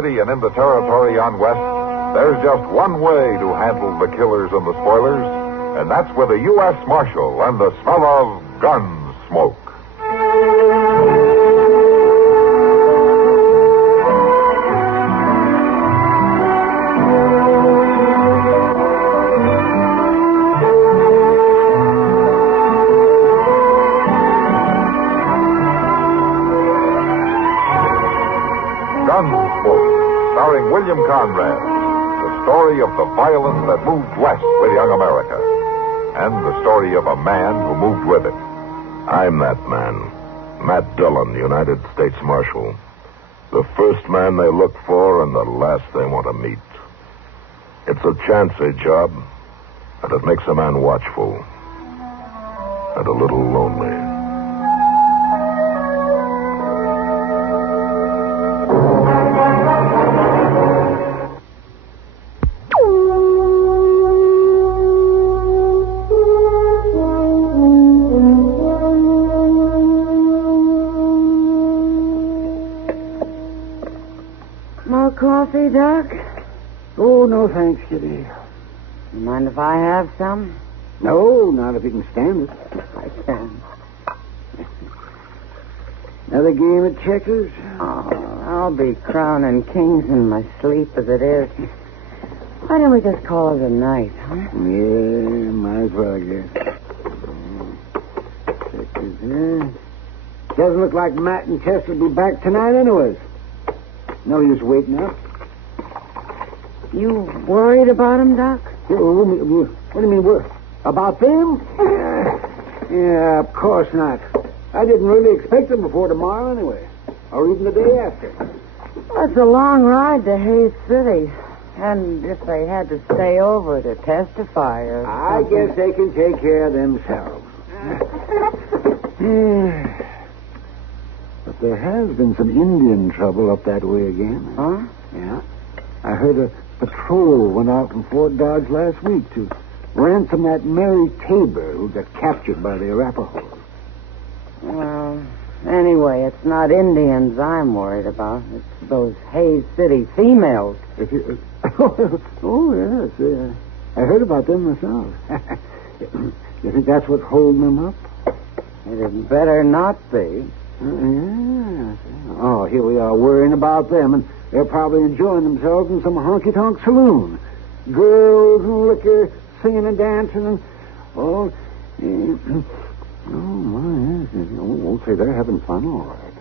city and in the territory on west, there's just one way to handle the killers and the spoilers, and that's with a U.S. Marshal and the smell of Gunsmoke. Gunsmoke, starring William Conrad, the story of the violence that moved west with young America, and the story of a man who moved with it. I'm that man, Matt Dillon, United States Marshal. The first man they look for and the last they want to meet. It's a chancy job, and it makes a man watchful and a little lonely. Coffee, Doc? Oh, no thanks, Kitty. You mind if I have some? No, not if you can stand it. I can. Another game of checkers? Oh, I'll be crowning kings in my sleep as it is. Why don't we just call it a night, huh? Yeah, might as well, I guess. Checkers, huh? Doesn't look like Matt and Chester will be back tonight anyways. No use waiting up. You worried about him, Doc? What do you mean, about them? Yeah, of course not. I didn't really expect them before tomorrow anyway. Or even the day after. Well, it's a long ride to Hayes City. And if they had to stay over to testify or I guess they can take care of themselves. But there has been some Indian trouble up that way again. Huh? Yeah. I heard a patrol went out from Fort Dodge last week to ransom that Mary Tabor who got captured by the Arapahoes. Well, anyway, it's not Indians I'm worried about. It's those Hayes City females. Oh, yes. I heard about them myself. You think that's what's holding them up? It had better not be. Yeah. Oh, here we are worrying about them, and they're probably enjoying themselves in some honky-tonk saloon. Girls and liquor, singing and dancing, and... Oh, my. We'll say they're having fun, all right.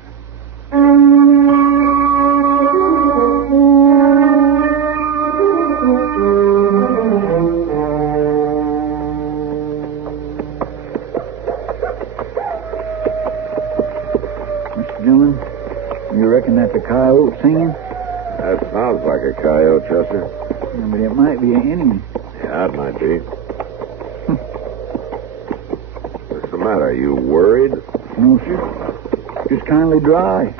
Dillon, you reckon that's a coyote singing? That sounds like a coyote, Chester. Yeah, but it might be an Indian. Yeah, it might be. What's the matter? Are you worried? No, sir. Just kindly dry.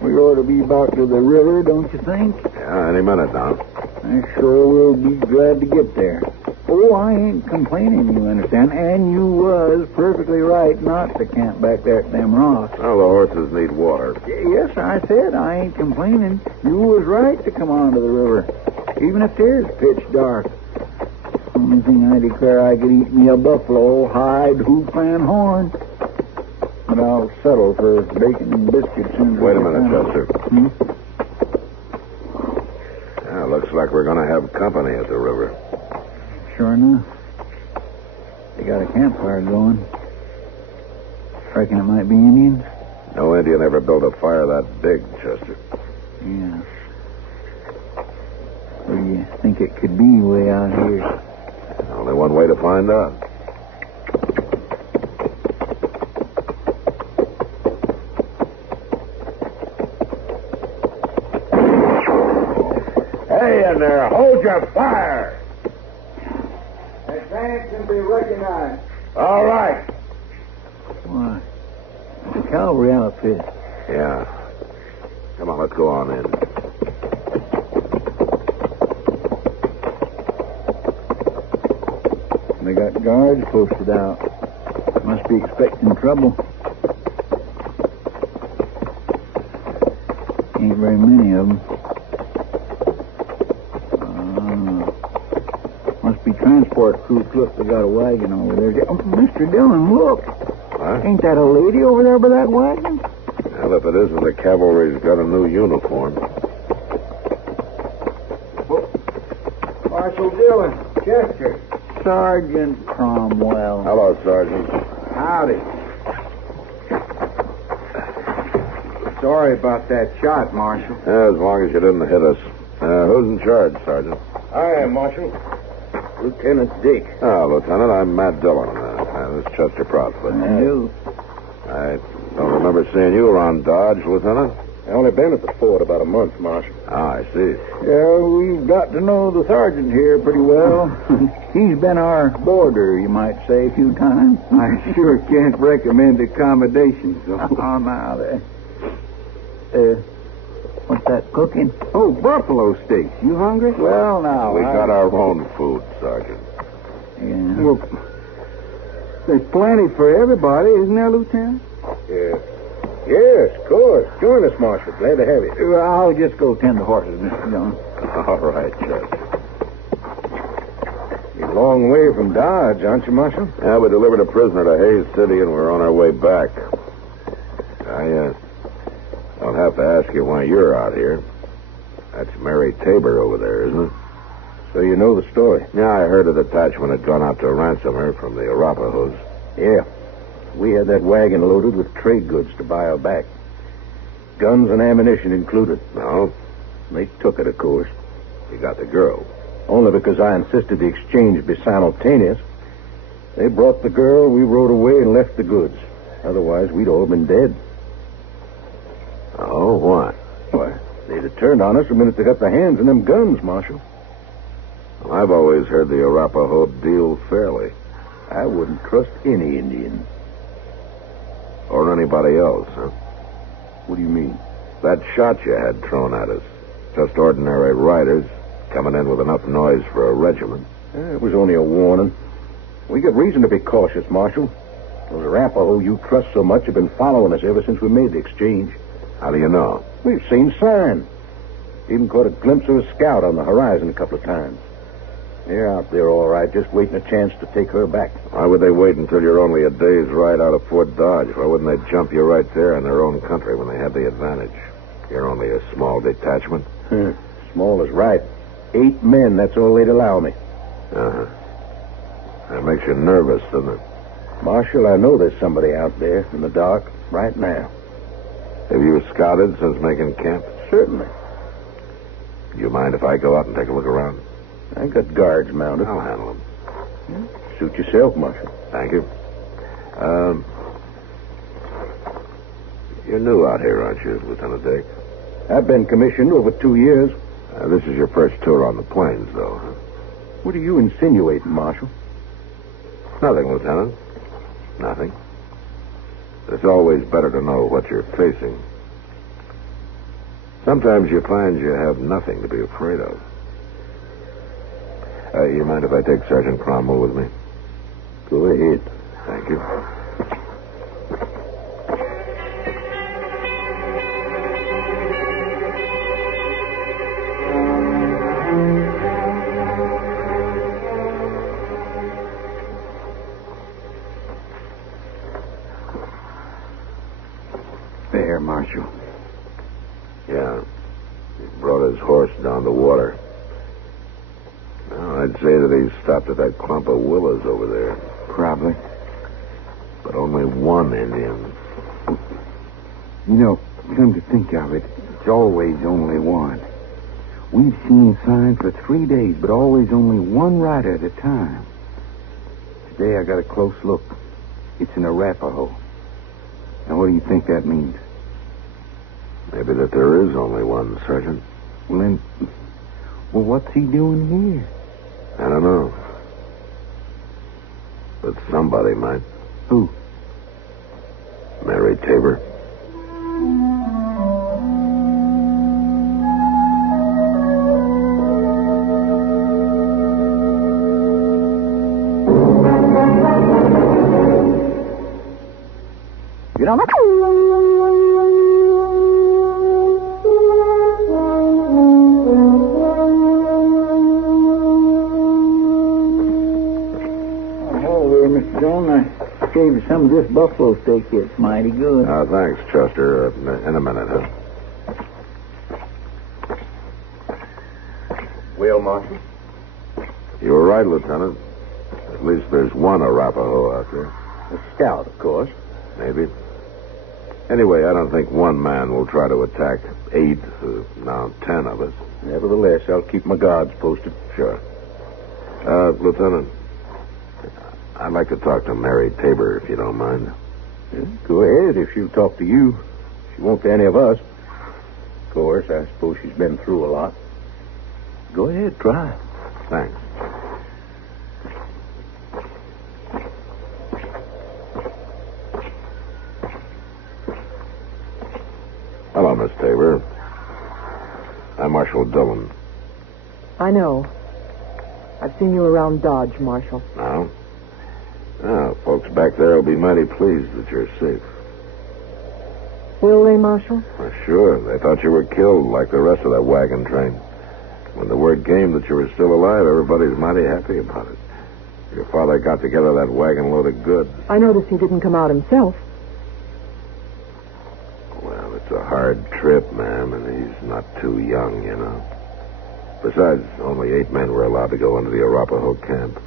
We ought to be about to the river, don't you think? Yeah, any minute now. I sure will be glad to get there. Oh, I ain't complaining, you understand. And you was perfectly right not to camp back there at them rocks. Well, the horses need water. Yes, I said I ain't complaining. You was right to come on to the river, even if it is pitch dark. Only thing I declare I could eat me a buffalo, hide, hoof, and horn. But I'll settle for bacon and biscuits. Wait a minute, Chester. Hmm? Yeah, looks like we're going to have company at the river. Sure enough. They got a campfire going. Reckon it might be Indians? No Indian ever built a fire that big, Chester. Yeah. What do you think it could be way out here? Only one way to find out. Hey, in there, hold your fire! Advance and be recognized. All right. Why? It's a cavalry outfit. Yeah. Come on, let's go on in. They got guards posted out. Must be expecting trouble. Ain't very many of them. Must be transport crews. Look, they got a wagon over there. Oh, Mr. Dillon, look. Huh? Ain't that a lady over there by that wagon? Well, if it isn't, the cavalry's got a new uniform. Marshal Dillon, Chester. Sergeant Cromwell. Hello, Sergeant. Howdy. Sorry about that shot, Marshal. As long as you didn't hit us. Who's in charge, Sergeant? I am, Marshal. Lieutenant Dick. Lieutenant, I'm Matt Dillon. This is Chester Proudfoot. You. I don't remember seeing you around Dodge, Lieutenant. I only been at the fort about a month, Marshal. I see. Yeah, we've got to know the sergeant here pretty well. He's been our boarder, you might say, a few times. I sure can't recommend accommodations, though. Oh, now, what's that cooking? Oh, buffalo steaks. You hungry? Well, now. We got our own food, Sergeant. Yeah. Well, there's plenty for everybody, isn't there, Lieutenant? Yes, of course. Join us, Marshal. Glad to have you. Well, I'll just go tend the horses, Mr. Dillon. All right, Chester. You're a long way from Dodge, aren't you, Marshal? Yeah, we delivered a prisoner to Hayes City, and we're on our way back. I don't have to ask you why you're out here. That's Mary Tabor over there, isn't it? So you know the story. Yeah, I heard a detachment had gone out to ransom her from the Arapahoes. Yeah. We had that wagon loaded with trade goods to buy her back. Guns and ammunition included. No? They took it, of course. You got the girl. Only because I insisted the exchange be simultaneous. They brought the girl, we rode away and left the goods. Otherwise, we'd all been dead. Oh, why? Why, they'd have turned on us the minute they got their hands on them guns, Marshal. Well, I've always heard the Arapaho deal fairly. I wouldn't trust any Indian. Or anybody else, huh? What do you mean? That shot you had thrown at us. Just ordinary riders coming in with enough noise for a regiment. It was only a warning. We got reason to be cautious, Marshal. Those Arapaho you trust so much have been following us ever since we made the exchange. How do you know? We've seen sign. Even caught a glimpse of a scout on the horizon a couple of times. They're out there all right, just waiting a chance to take her back. Why would they wait until you're only a day's ride out of Fort Dodge? Why wouldn't they jump you right there in their own country when they have the advantage? You're only a small detachment. Small is right. 8 men, that's all they'd allow me. Uh-huh. That makes you nervous, doesn't it? Marshal, I know there's somebody out there in the dark right now. Have you scouted since making camp? Certainly. Do you mind if I go out and take a look around? I got guards mounted. I'll handle them. Suit yourself, Marshal. Thank you. You're new out here, aren't you, Lieutenant Dick? I've been commissioned over 2 years. This is your first tour on the plains, though, huh? What are you insinuating, Marshal? Nothing, Lieutenant. Nothing. It's always better to know what you're facing. Sometimes you find you have nothing to be afraid of. You mind if I take Sergeant Cromwell with me? Go ahead. Thank you. There, Marshal. Yeah. He brought his horse down the water. Well, I'd say that he stopped at that clump of willows over there. Probably. But only one Indian. You know, come to think of it, it's always only one. We've seen signs for 3 days, but always only one rider at a time. Today I got a close look. It's an Arapaho. Now, what do you think that means? Maybe that there is only one, Sergeant. Well, what's he doing here? I don't know. But somebody might. Who? Mary Tabor. You know, Gave you some of this buffalo steak. It's mighty good. Thanks, Chester. In a minute, huh? Well, Marshal? You were right, Lieutenant. At least there's one Arapaho out there. A scout, of course. Maybe. Anyway, I don't think one man will try to attack 8, now 10 of us. Nevertheless, I'll keep my guards posted. Sure. Lieutenant, I'd like to talk to Mary Tabor, if you don't mind. Yeah, go ahead, if she'll talk to you. She won't to any of us. Of course, I suppose she's been through a lot. Go ahead, try. Thanks. Hello, Miss Tabor. I'm Marshal Dillon. I know. I've seen you around Dodge, Marshal. Now? Now, folks back there will be mighty pleased that you're safe. Will they, Marshal? Well, sure. They thought you were killed like the rest of that wagon train. When the word came that you were still alive, everybody's mighty happy about it. Your father got together that wagon load of goods. I noticed he didn't come out himself. Well, it's a hard trip, ma'am, and he's not too young, you know. Besides, only 8 men were allowed to go into the Arapaho camp.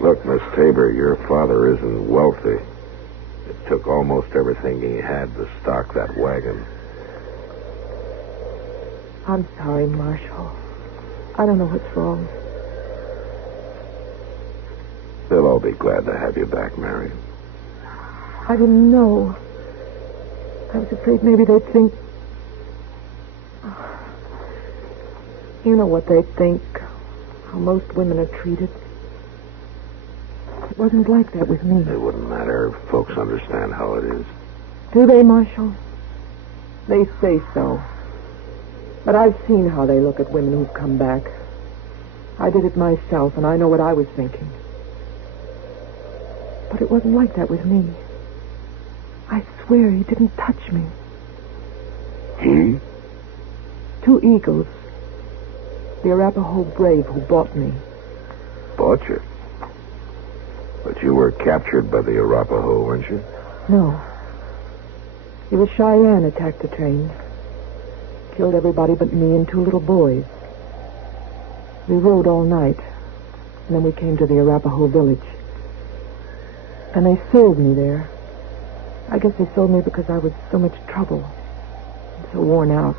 Look, Miss Tabor, your father isn't wealthy. It took almost everything he had to stock that wagon. I'm sorry, Marshal. I don't know what's wrong. They'll all be glad to have you back, Mary. I didn't know. I was afraid maybe they'd think... You know what they'd think. How most women are treated. It wasn't like that with me. It wouldn't matter if folks understand how it is. Do they, Marshal? They say so. But I've seen how they look at women who've come back. I did it myself, and I know what I was thinking. But it wasn't like that with me. I swear he didn't touch me. He? 2 eagles. The Arapaho brave who bought me. Bought you? But you were captured by the Arapaho, weren't you? No. It was Cheyenne attacked the train. Killed everybody but me and 2 little boys. We rode all night. And then we came to the Arapaho village. And they sold me there. I guess they sold me because I was so much trouble. And so worn out.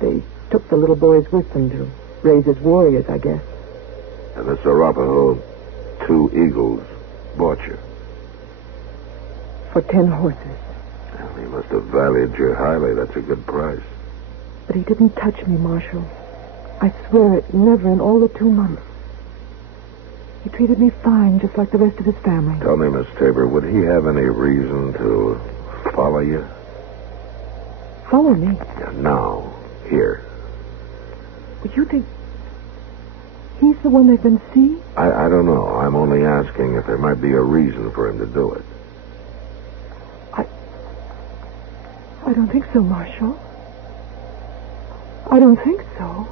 They took the little boys with them to raise as warriors, I guess. And this Arapaho, 2 eagles, bought you. For 10 horses. Well, he must have valued you highly. That's a good price. But he didn't touch me, Marshal. I swear it, never in all the 2 months. He treated me fine, just like the rest of his family. Tell me, Miss Tabor, would he have any reason to follow you? Follow me? Yeah, now, here. Would you think he's the one they've been seeing? I don't know. I'm only asking if there might be a reason for him to do it. I don't think so, Marshal. I don't think so.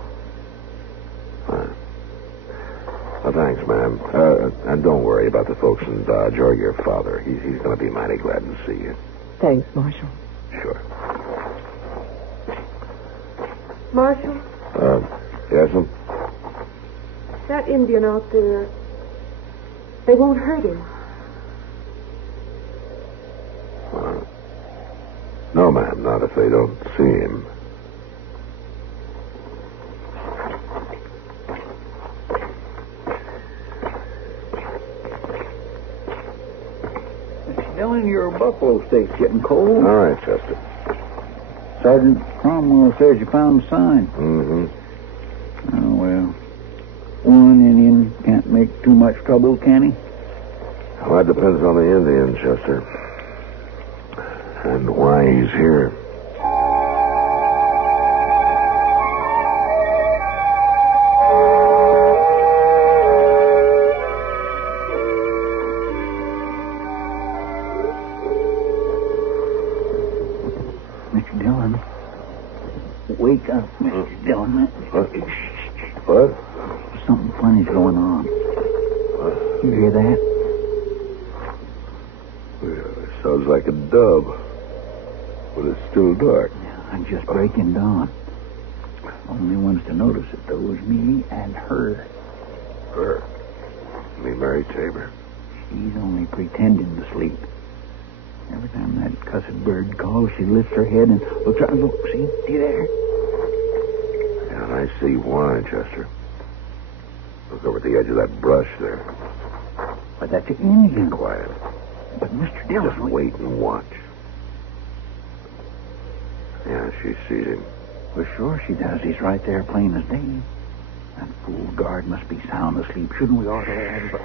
Well, thanks, ma'am. And don't worry about the folks in Dodge or your father. He's going to be mighty glad to see you. Thanks, Marshal. Sure. Marshal? Yes, ma'am? That Indian out there, they won't hurt him. No, ma'am, not if they don't see him. Dillon, your buffalo steak's getting cold. All right, Chester. Sergeant Cromwell says you found the sign. Mm-hmm. Oh, well. One Indian can't make too much trouble, can he? Well, that depends on the Indian, Chester. And why he's here. Mr. Dillon. Wake up, Mr. Dillon. What? Something funny's going on. You hear that? Yeah, it sounds like a dove. But it's still dark. I'm just breaking dawn. Only ones to notice it, though, is me and her. Her? You mean Mary Tabor? She's only pretending to sleep. Every time that cussed bird calls, she lifts her head and looks out. Look, see there? Yeah, and I see why, Chester. Look over at the edge of that brush there. But that's an Indian. Be quiet. But Mr. Dillon... Just wait and watch. Yeah, she sees him. Well, sure she does. He's right there plain as day. That fool guard must be sound asleep. Shouldn't we ought to have...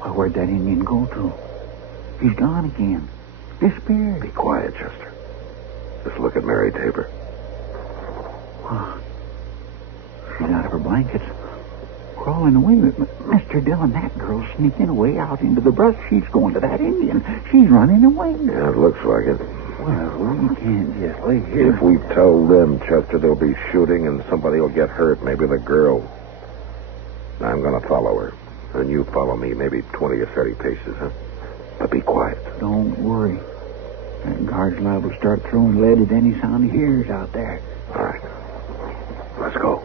Well, where'd that Indian go to? He's gone again. Disappeared. Be quiet, Chester. Just look at Mary Tabor. Oh, she's out of her blankets. Crawling away. Mr. Dillon, that girl's sneaking away out into the brush. She's going to that Indian. She's running away. Yeah, it looks like it. Well, we can't just lay here. If we tell them, Chester, there'll be shooting and somebody will get hurt. Maybe the girl. I'm going to follow her. And you follow me, maybe 20 or 30 paces, huh? But be quiet. Don't worry. That guard's liable to start throwing lead at any sound he hears out there. All right. Let's go.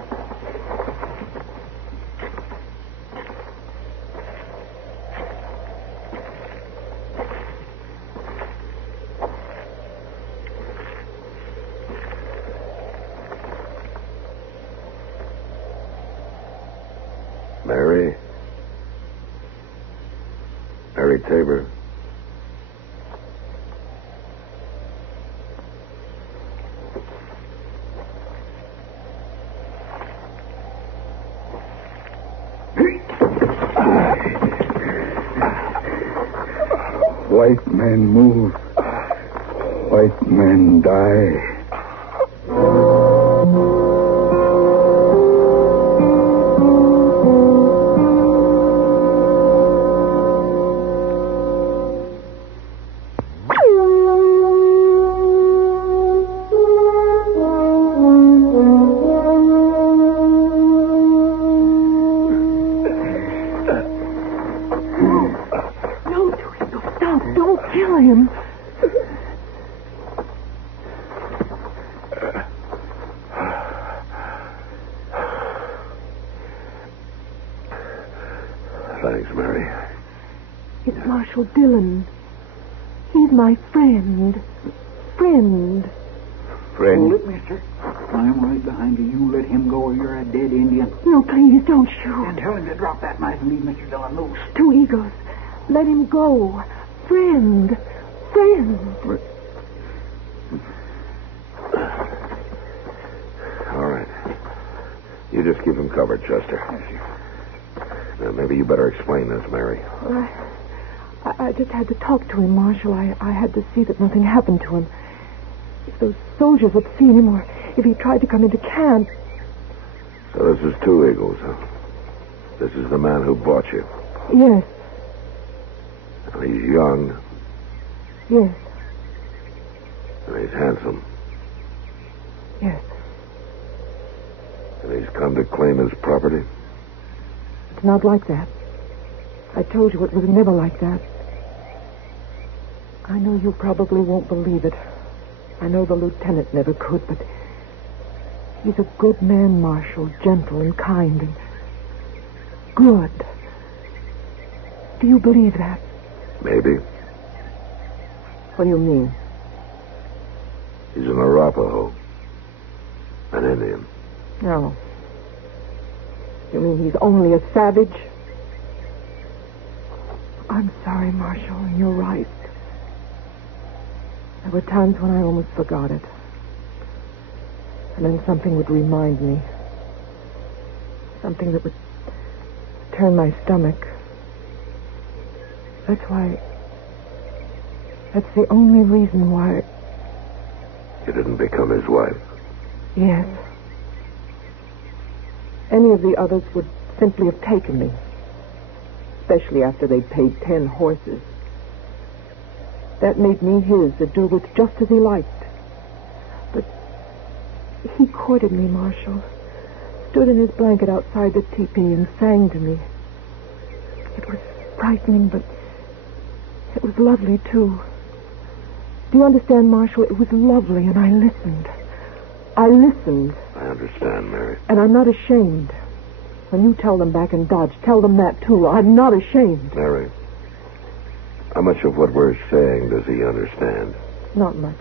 Mary Tabor. White men move. White men die. Thanks, Mary. It's Marshal Dillon. He's my friend. Friend. Hold it, mister. I'm right behind you. You let him go or you're a dead Indian. No, please, don't shoot. And tell him to drop that knife and leave Mr. Dillon loose. Two egos. Let him go. Friend. Friend. All right. You just keep him covered, Chester. Yes, sir. Now, maybe you better explain this, Mary. I just had to talk to him, Marshal. I had to see that nothing happened to him. If those soldiers had seen him, or if he tried to come into camp... So this is two eagles, huh? This is the man who bought you. Yes. Now, he's young. Yes. And he's handsome. Yes. And he's come to claim his property? It's not like that. I told you it was never like that. I know you probably won't believe it. I know the lieutenant never could, but he's a good man, Marshal, gentle and kind and good. Do you believe that? Maybe. What do you mean? He's an Arapaho. An Indian. No. You mean he's only a savage? I'm sorry, Marshal, and you're right. There were times when I almost forgot it. And then something would remind me. Something that would turn my stomach. That's why... That's the only reason why... You didn't become his wife? Yes. Any of the others would simply have taken me. Especially after they'd paid 10 horses. That made me his to do with just as he liked. But he courted me, Marshal. stood in his blanket outside the teepee and sang to me. It was frightening, but it was lovely, too. Do you understand, Marshal? It was lovely, and I listened. I listened. I understand, Mary. And I'm not ashamed. When you tell them back in Dodge, tell them that, too. I'm not ashamed. Mary, how much of what we're saying does he understand? Not much.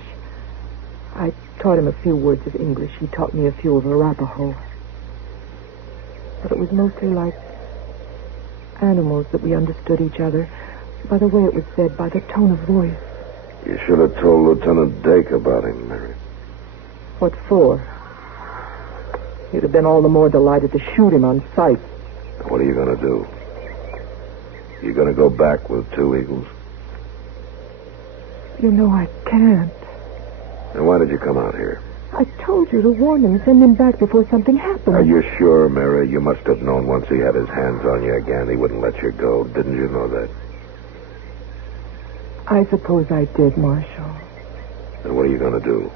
I taught him a few words of English. He taught me a few of Arapaho. But it was mostly like animals that we understood each other by the way it was said, by the tone of voice. You should have told Lieutenant Dake about him, Mary. What for? He'd have been all the more delighted to shoot him on sight. What are you going to do? You going to go back with 2 Eagles? You know I can't. Then why did you come out here? I told you to warn him, send him back before something happened. Are you sure, Mary? You must have known once he had his hands on you again, he wouldn't let you go. Didn't you know that? I suppose I did, Marshal. Then what are you going to do?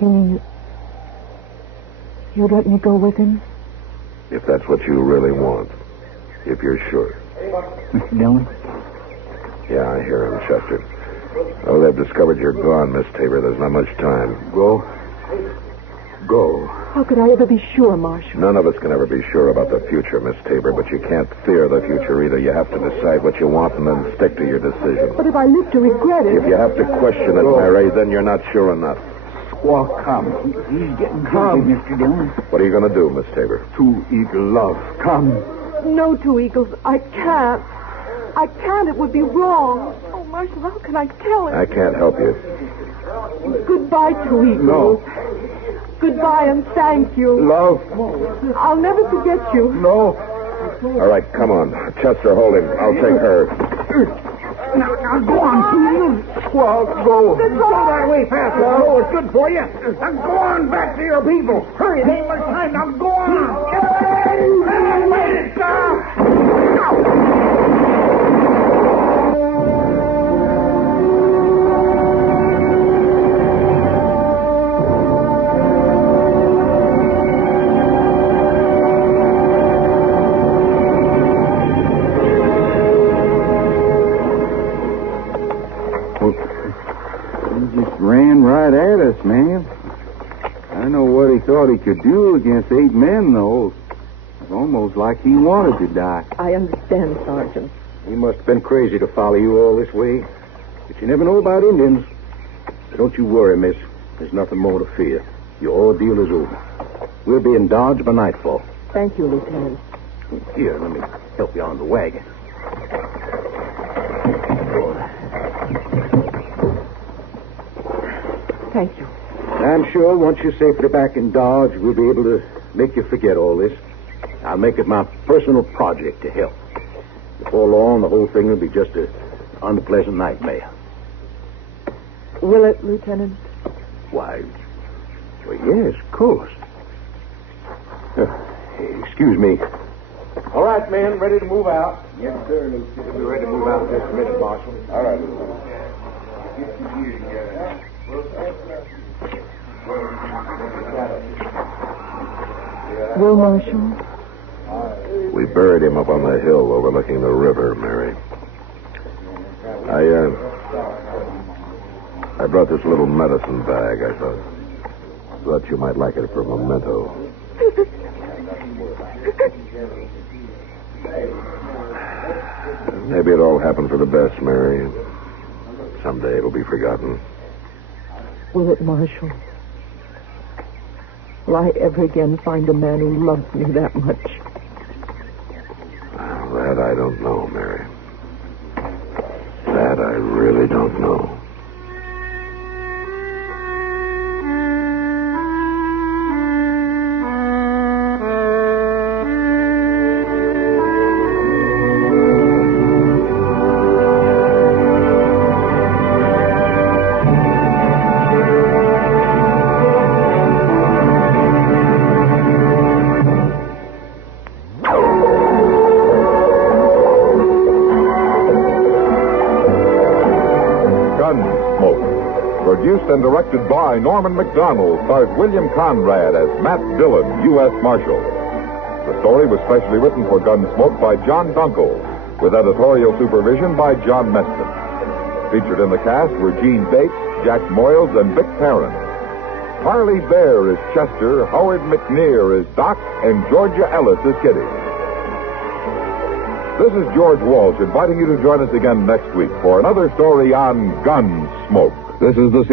You mean you'd let me go with him? If that's what you really want. If you're sure. Mr. Dillon? Yeah, I hear him, Chester. Oh, they've discovered you're gone, Miss Tabor. There's not much time. Go. Go. How could I ever be sure, Marshal? None of us can ever be sure about the future, Miss Tabor, but you can't fear the future either. You have to decide what you want and then stick to your decision. But if I live to regret it... If you have to question it, Mary, then you're not sure enough. Squaw, come. He's getting jumpy, Mr. Dillon. What are you going to do, Miss Tabor? 2 Eagle love. Come. No, 2 Eagles. I can't. I can't. It would be wrong. Oh, Marshal, how can I tell him? I can't help you. Goodbye, 2 Eagles. No. Goodbye and thank you. Love. I'll never forget you. No. All right, come on. Chester, hold him. I'll take her. Now, go on, 2 Eagles. Squaw, go. Go that way fast, Lolo. It's good for you. Now, go on back to your people. Hurry, there ain't much time. Now, go on. Wait, stop. Ran right at us, man. I know what he thought he could do against 8 men, though. It's almost like he wanted to die. I understand, Sergeant. He must have been crazy to follow you all this way. But you never know about Indians. But don't you worry, miss. There's nothing more to fear. Your ordeal is over. We'll be in Dodge by nightfall. Thank you, Lieutenant. Here, let me help you on the wagon. Thank you. I'm sure once you're safely back in Dodge, we'll be able to make you forget all this. I'll make it my personal project to help. Before long, the whole thing will be just an unpleasant nightmare. Will it, Lieutenant? Why, well, yes, of course. Excuse me. All right, men, ready to move out? Yes, sir, Lieutenant. We'll be ready to move out in just a minute, Marshal. All right, Lieutenant. Will, Marshal? We buried him up on the hill overlooking the river, Mary. I brought this little medicine bag. I thought you might like it for a memento. Maybe it all happened for the best, Mary. Someday it'll be forgotten. Will it, Marshal? Will I ever again find a man who loves me that much? Well, that I don't know, Mary. That I really don't know. Gunsmoke, Produced and directed by Norman Macdonnell, stars William Conrad as Matt Dillon, U.S. Marshal. The story was specially written for Gunsmoke by John Dunkel, with editorial supervision by John Meston. Featured in the cast were Gene Bates, Jack Moyles, and Vic Perrin. Harley Bear is Chester, Howard McNear is Doc, and Georgia Ellis is Kitty. This is George Walsh inviting you to join us again next week for another story on Gunsmoke. This is the